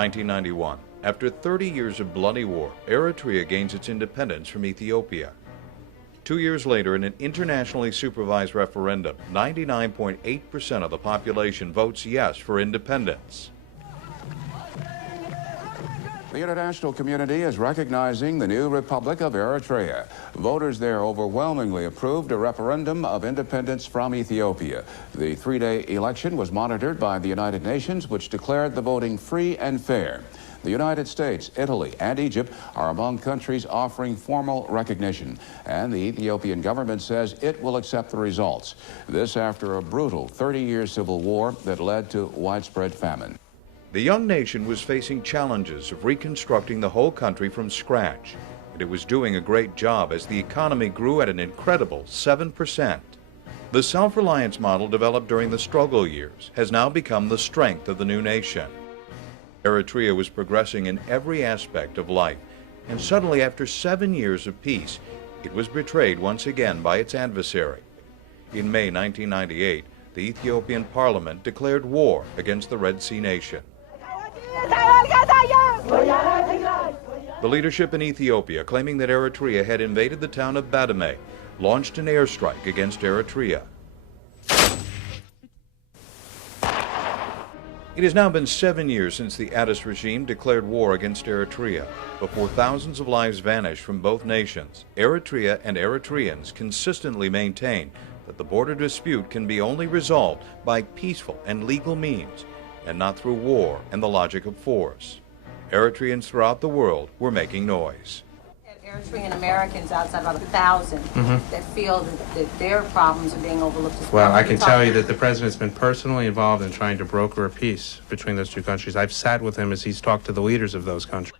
1991. After 30 years of bloody war, Eritrea gains its independence from Ethiopia. 2 years later, in an internationally supervised referendum, 99.8% of the population votes yes for independence. The international community is recognizing the new Republic of Eritrea. Voters there overwhelmingly approved a referendum of independence from Ethiopia. The three-day election was monitored by the United Nations, which declared the voting free and fair. The United States, Italy, and Egypt are among countries offering formal recognition, and the Ethiopian government says it will accept the results. This after a brutal 30-year civil war that led to widespread famine. The young nation was facing challenges of reconstructing the whole country from scratch, and it was doing a great job as the economy grew at an incredible 7%. The self-reliance model developed during the struggle years has now become the strength of the new nation. Eritrea was progressing in every aspect of life, and suddenly after 7 years of peace, it was betrayed once again by its adversary. In May 1998, the Ethiopian parliament declared war against the Red Sea nation. The leadership in Ethiopia, claiming that Eritrea had invaded the town of Badame, launched an airstrike against Eritrea. It has now been 7 years since the Addis regime declared war against Eritrea. Before thousands of lives vanished from both nations, Eritrea and Eritreans consistently maintain that the border dispute can be only resolved by peaceful and legal means, and not through war and the logic of force. Eritreans throughout the world were making noise. Eritrean Americans outside about 1,000 that feel that their problems are being overlooked as well. Well, I can tell you that the president's been personally involved in trying to broker a peace between those two countries. I've sat with him as he's talked to the leaders of those countries.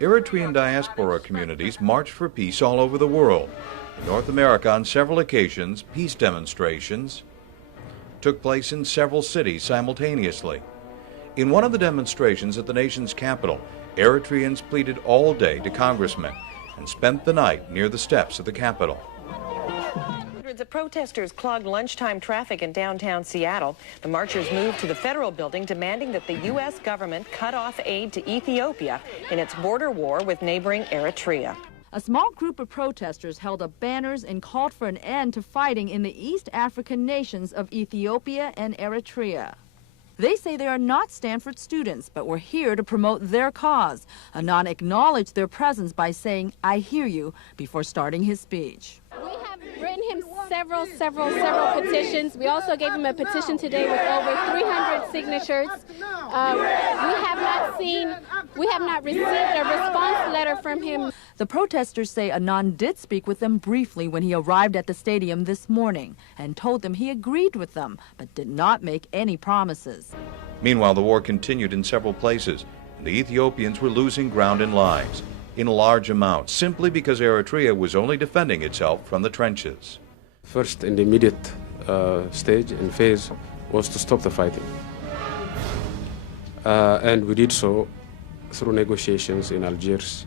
Eritrean diaspora communities marched for peace all over the world. In North America, on several occasions, peace demonstrations took place in several cities simultaneously. In one of the demonstrations at the nation's capital, Eritreans pleaded all day to congressmen and spent the night near the steps of the Capitol. Hundreds of protesters clogged lunchtime traffic in downtown Seattle. The marchers moved to the federal building demanding that the U.S. government cut off aid to Ethiopia in its border war with neighboring Eritrea. A small group of protesters held up banners and called for an end to fighting in the East African nations of Ethiopia and Eritrea. They say they are not Stanford students, but were here to promote their cause. Annan acknowledged their presence by saying, "I hear you," before starting his speech. We have written him several petitions. We also gave him a petition today with over 300 signatures. We have not received a response letter from him. The protesters say Annan did speak with them briefly when he arrived at the stadium this morning and told them he agreed with them, but did not make any promises. Meanwhile, the war continued in several places, and the Ethiopians were losing ground in lives, in large amounts, simply because Eritrea was only defending itself from the trenches. First, in the immediate stage and phase was to stop the fighting. And we did so through negotiations in Algiers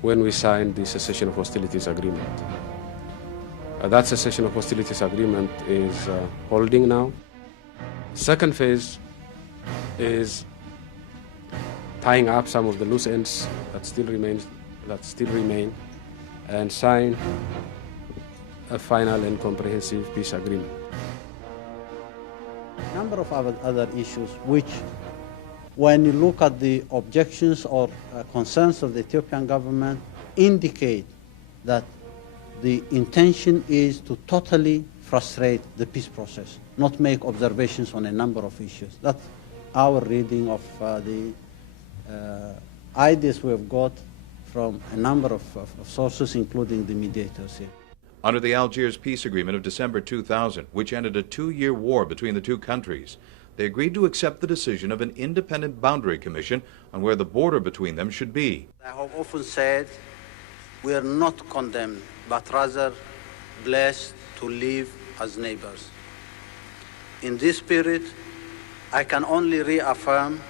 when we signed the cessation of hostilities agreement. That cessation of hostilities agreement is holding now. Second phase is tying up some of the loose ends that still remain, and sign a final and comprehensive peace agreement. A number of other issues which, when you look at the objections or concerns of the Ethiopian government, indicate that the intention is to totally frustrate the peace process, not make observations on a number of issues. That's our reading of the ideas we have got from a number of sources, including the mediators here. Under the Algiers Peace Agreement of December 2000, which ended a 2-year war between the two countries, they agreed to accept the decision of an independent boundary commission on where the border between them should be. I have often said we are not condemned, but rather blessed to live as neighbors. In this spirit, I can only reaffirm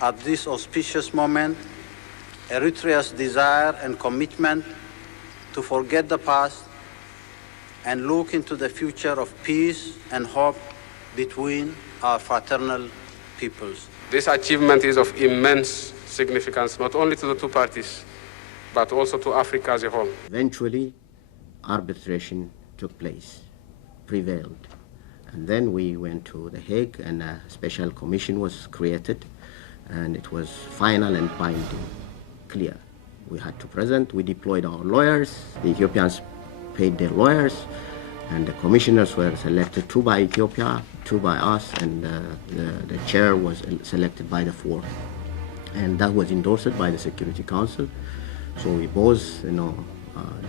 at this auspicious moment Eritrea's desire and commitment to forget the past and look into the future of peace and hope between our fraternal peoples. This achievement is of immense significance, not only to the two parties, but also to Africa as a whole. Eventually, arbitration took place, prevailed. And then we went to The Hague, and a special commission was created, and it was final and binding, clear. We had to present, we deployed our lawyers, the Ethiopians paid their lawyers, and the commissioners were selected, 2 by Ethiopia, 2 by us, and the chair was selected by the 4. And that was endorsed by the Security Council. So we both,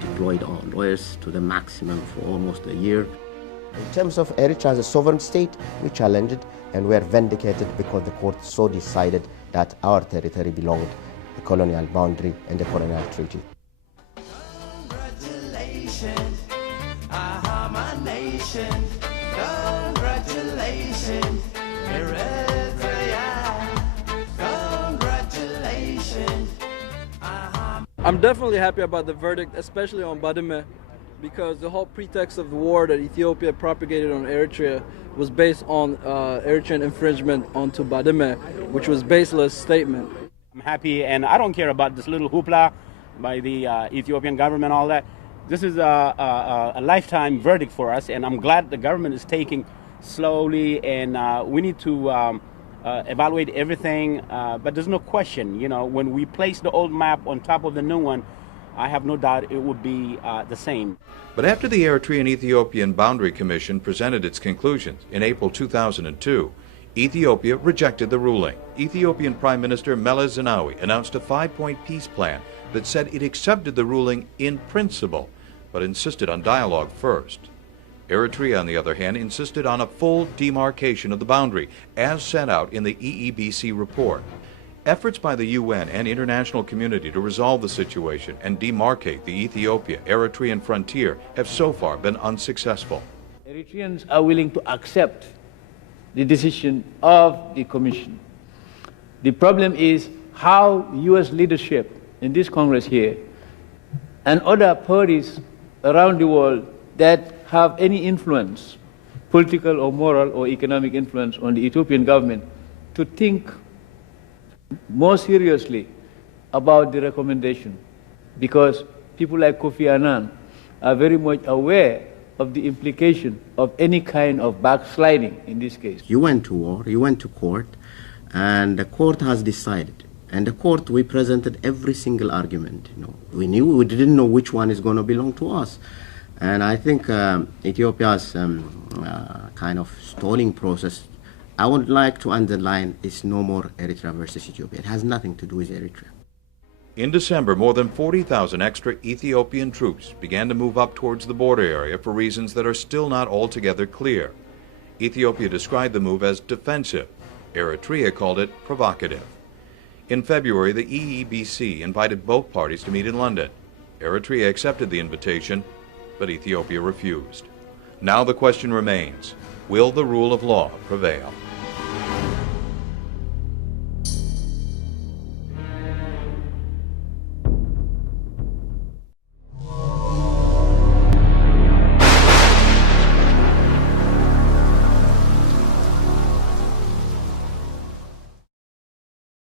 deployed our lawyers to the maximum for almost a year. In terms of Eritrea as a sovereign state, we challenged it and were vindicated because the court so decided that our territory belonged the colonial boundary and the colonial treaty. Congratulations, aha, my nation. Congratulations, Eritrea. Congratulations. I'm definitely happy about the verdict, especially on Badime, because the whole pretext of the war that Ethiopia propagated on Eritrea was based on Eritrean infringement onto Badime, which was baseless statement. I'm happy, and I don't care about this little hoopla by the Ethiopian government, all that. This is a lifetime verdict for us, and I'm glad the government is taking slowly, and we need to evaluate everything, but there's no question, when we place the old map on top of the new one, I have no doubt it would be the same. But after the Eritrean-Ethiopian Boundary Commission presented its conclusions in April 2002, Ethiopia rejected the ruling. Ethiopian Prime Minister Meles Zenawi announced a 5-point peace plan that said it accepted the ruling in principle, but insisted on dialogue first. Eritrea, on the other hand, insisted on a full demarcation of the boundary, as set out in the EEBC report. Efforts by the UN and international community to resolve the situation and demarcate the Ethiopia-Eritrean frontier have so far been unsuccessful. Eritreans are willing to accept the decision of the Commission. The problem is how U.S. leadership in this Congress here and other parties around the world that have any influence, political or moral or economic influence on the Ethiopian government, to think more seriously about the recommendation, because people like Kofi Annan are very much aware of the implication of any kind of backsliding in this case. You went to war, you went to court, and the court has decided. And the court, we presented every single argument. We didn't know which one is going to belong to us. And I think Ethiopia's kind of stalling process, I would like to underline, is no more Eritrea versus Ethiopia. It has nothing to do with Eritrea. In December, more than 40,000 extra Ethiopian troops began to move up towards the border area for reasons that are still not altogether clear. Ethiopia described the move as defensive. Eritrea called it provocative. In February, the EEBC invited both parties to meet in London. Eritrea accepted the invitation, but Ethiopia refused. Now the question remains, will the rule of law prevail?